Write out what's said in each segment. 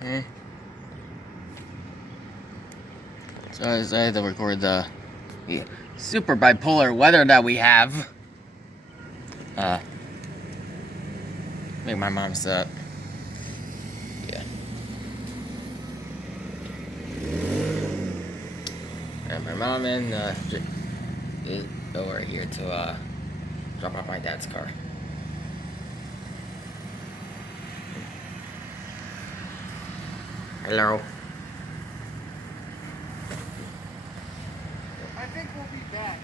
Okay. So I decided to record the super bipolar weather that we have. Make my mom up. Yeah. And my mom and is over here to drop off my dad's car. Hello. I think we'll be back.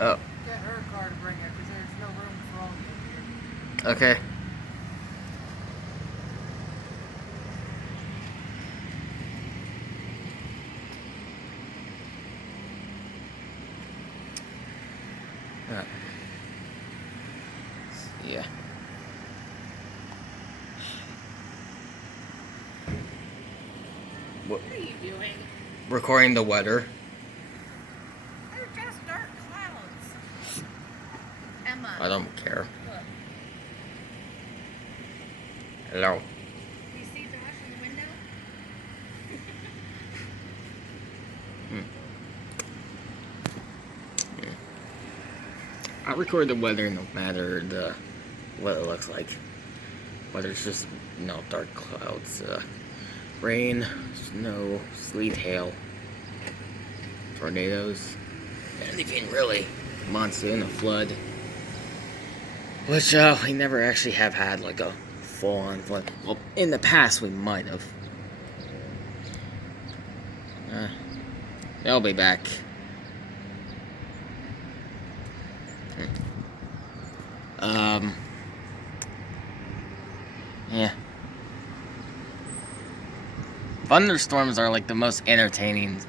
Oh. Get her car to bring it because there's no room for all of you here. Okay. Yeah. What are you doing? Recording the weather. They're just dark clouds. Emma. I don't care. Look. Hello. You see Josh in the window? I record the weather no matter what it looks like. Whether it's just dark clouds, rain, snow, sleet, hail, tornadoes, anything really, monsoon, a flood. Which we never actually have had like a full-on flood. Well, in the past we might have. They'll be back. Yeah. Thunderstorms are like the most entertaining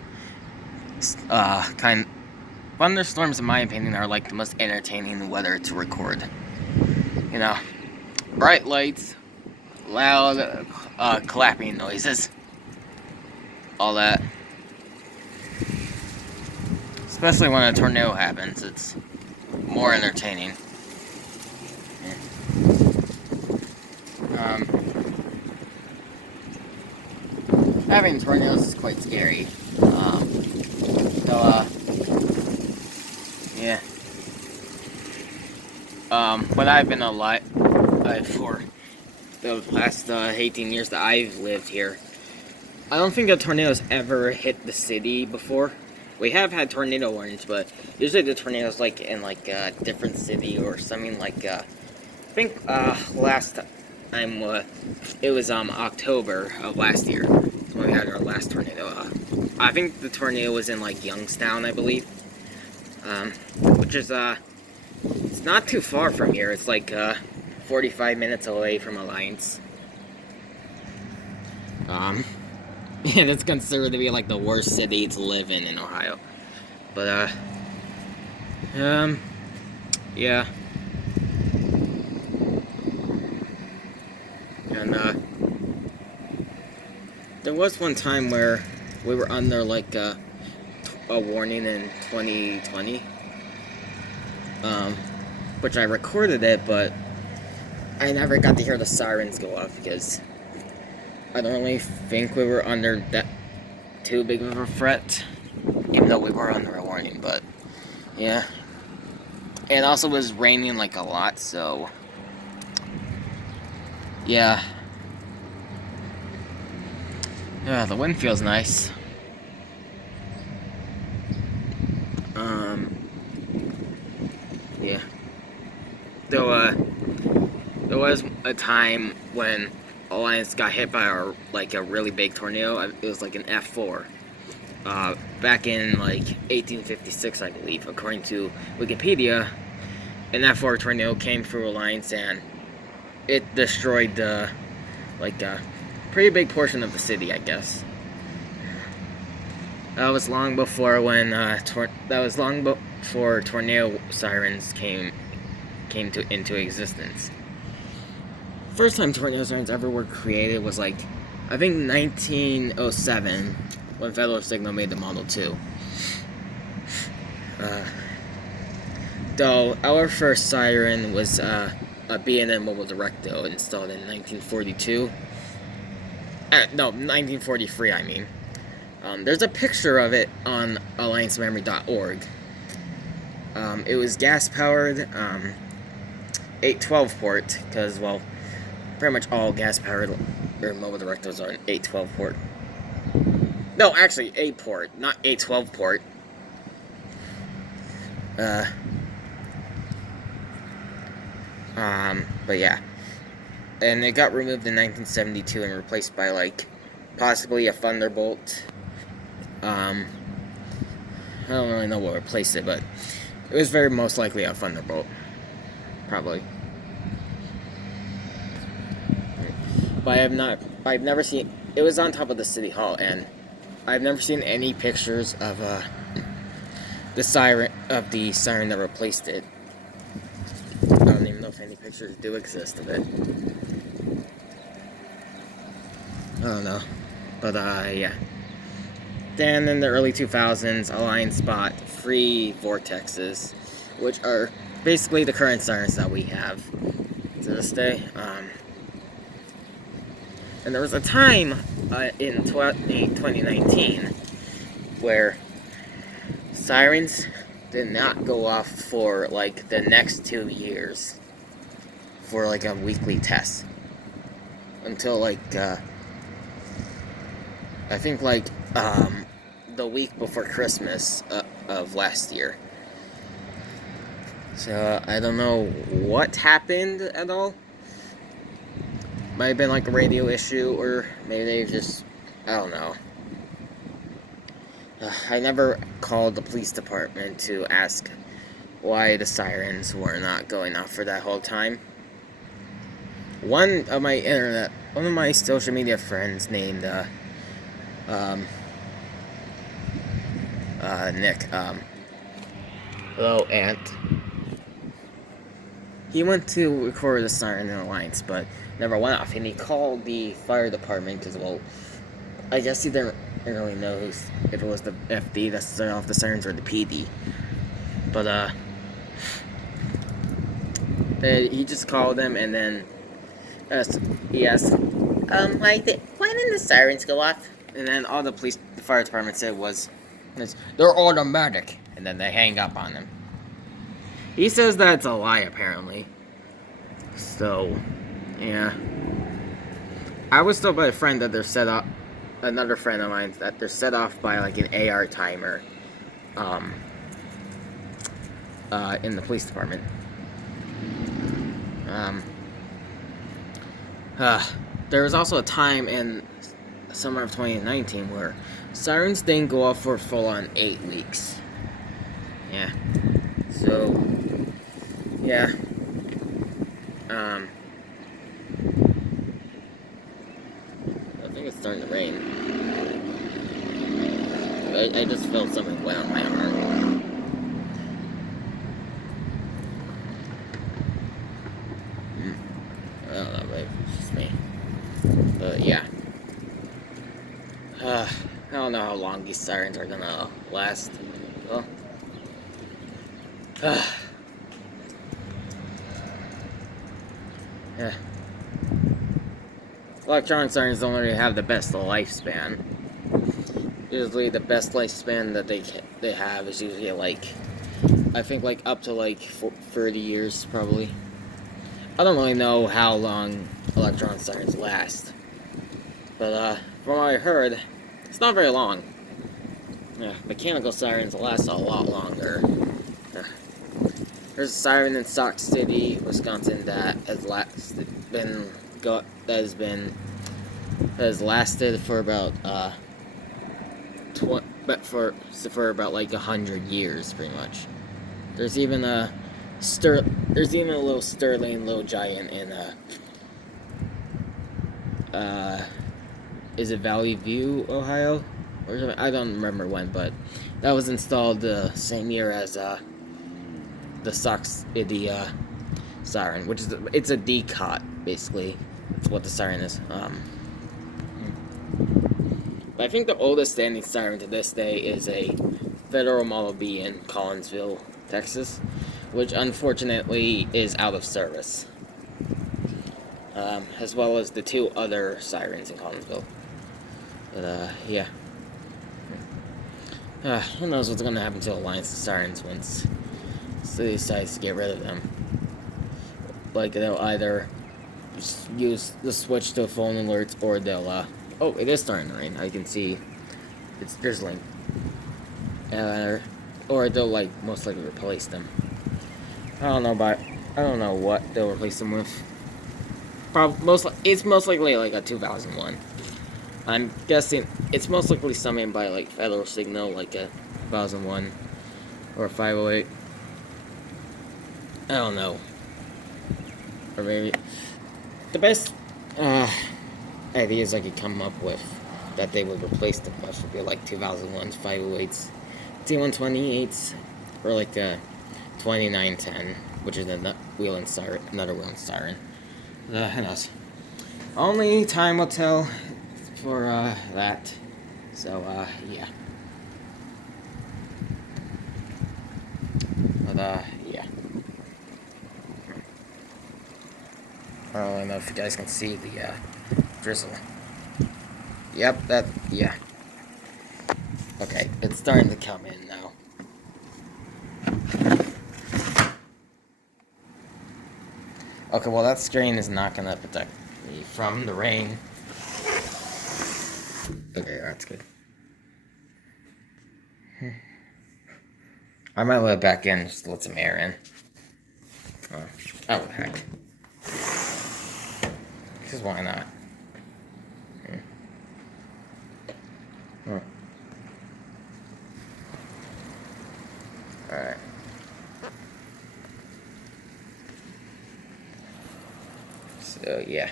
Thunderstorms, in my opinion, are like the most entertaining weather to record. You know, bright lights, loud clapping noises, all that. Especially when a tornado happens, it's more entertaining. Having tornadoes is quite scary. Yeah. But I've been alive for the last 18 years that I've lived here. I don't think a tornado's ever hit the city before. We have had tornado warnings, but usually the tornadoes like in like a different city or something like. I think last time it was October of last year when we had our last tornado. I think the tornado was in like Youngstown, I believe. Which is it's not too far from here. It's like 45 minutes away from Alliance. And it's considered to be like the worst city to live in Ohio. But yeah. And there was one time where we were under like a warning in 2020. Which I recorded it, but I never got to hear the sirens go off because I don't really think we were under that too big of a threat, even though we were under a warning. But yeah, it also was raining like a lot, so yeah. Yeah, the wind feels nice. Yeah. Though, there was a time when Alliance got hit by a really big tornado. It was like an F4. Back in like 1856, I believe, according to Wikipedia, an F4 tornado came through Alliance and it destroyed like a pretty big portion of the city, I guess. That was long before tornado sirens came into existence. First time tornado sirens ever were created was like, I think 1907, when Federal Signal made the Model 2. Though our first siren was a B&M Mobile Directo installed in 1942. No, 1943, I mean. There's a picture of it on alliancememory.org. It was gas-powered, 812 port, because, well, pretty much all gas-powered or mobile directors are an 812 port. No, actually, 8 port, not 812 port. But yeah. And it got removed in 1972 and replaced by, like, possibly a Thunderbolt. I don't really know what replaced it, but it was very most likely a Thunderbolt. Probably. But I've never seen, it was on top of the City Hall, and I've never seen any pictures of, the siren that replaced it. I don't even know if any pictures do exist of it. I don't know. But, yeah. Then in the early 2000s, Alliance bought 3 Vortexes, which are basically the current Sirens that we have to this day. And there was a time in 2019 where Sirens did not go off for like the next 2 years for like a weekly test until like I think like the week before Christmas of last year. So I don't know what happened at all. Might have been like a radio issue, or maybe they just, I don't know. I never called the police department to ask why the Sirens were not going off for that whole time. One of my social media friends named Nick, hello, Aunt. He went to record the Siren in Alliance, but never went off, and he called the fire department, because, well, I guess he didn't really know if it was the FD that set off the Sirens or the PD. But, he just called them, and then he asked, why didn't the Sirens go off? And then all the fire department said was, they're automatic, and then they hang up on him. He says that it's a lie, apparently. So, yeah. I was told by a friend that they're set up, another friend of mine, that they're set off by like an AR timer, in the police department. There was also a time in summer of 2019 where Sirens didn't go off for full-on 8 weeks. Yeah. So, yeah. I think it's starting to rain. I just felt something wet on my arm. I don't know, maybe it's just me. But yeah. I don't know how long these Sirens are gonna last. Well, yeah. Electronic Sirens don't really have the best lifespan. Usually the best lifespan that they have is usually like, I think like up to like 30 years probably. I don't really know how long electronic Sirens last. But from what I heard, it's not very long. Yeah, mechanical Sirens last a lot longer. There's a Siren in Sauk City, Wisconsin that has lasted for about for about like 100 years, pretty much. There's even a little Sterling Low Giant in is it Valley View, Ohio, or something? I don't remember when, but that was installed the same year as the Siren, which is it's a decot basically. That's what the Siren is. But I think the oldest standing Siren to this day is a Federal Model B in Collinsville, Texas, which unfortunately is out of service. As well as the 2 other Sirens in Collinsville. But, yeah. Who knows what's gonna happen to Alliance of Sirens once City decides to get rid of them. Like, they'll either use the switch to phone alerts, or they'll, oh, it is starting to rain. I can see it's drizzling. Or they'll, like, most likely replace them. I don't know what they'll replace them with. It's most likely, like, a 2001. I'm guessing it's most likely something by, like, Federal Signal, like a 2001 or 508. I don't know. Or maybe the best ideas I could come up with that they would replace them with would be like 2001's 508s, T128s, or like a 2910, which is another wheeling siren. Who knows? Only time will tell for that. So yeah. But yeah. I don't know if you guys can see the drizzle. Yep, yeah. Okay, it's starting to come in now. Okay, well, that screen is not going to protect me from the rain. Okay, that's good. I might let it back in just to let some air in. Oh, heck. Because why not? Alright. So, yeah.